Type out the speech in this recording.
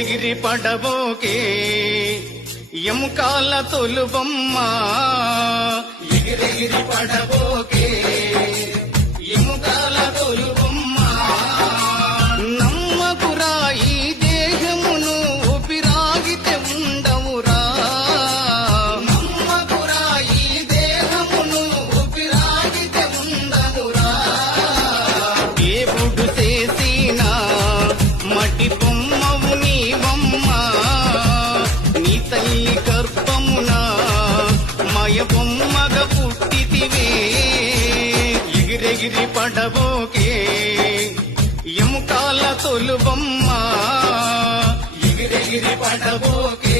ఎగిరెగిరి పడబోకే ఎముకాల తొలుబొమ్మ ఎగిరెగిరి పడబోకే ఎముకాల తొలుబొమ్మ నమ్మకురా ఈ దేహమును ఊపిరాగితే ఉండవురా నమ్మకురా ఈ దేహమును ఊపిరాగితే ఉండవురా దేవుడు చేసిన మటి బొమ్మవు నీవమ్మ నీ తల్లి గర్భమున మయ బొమ్మగా పుట్టితివే ఎగిరెగిరి పడబోకే ఎముకాల తొలుబొమ్మ ఎగిరెగిరి పడబోకే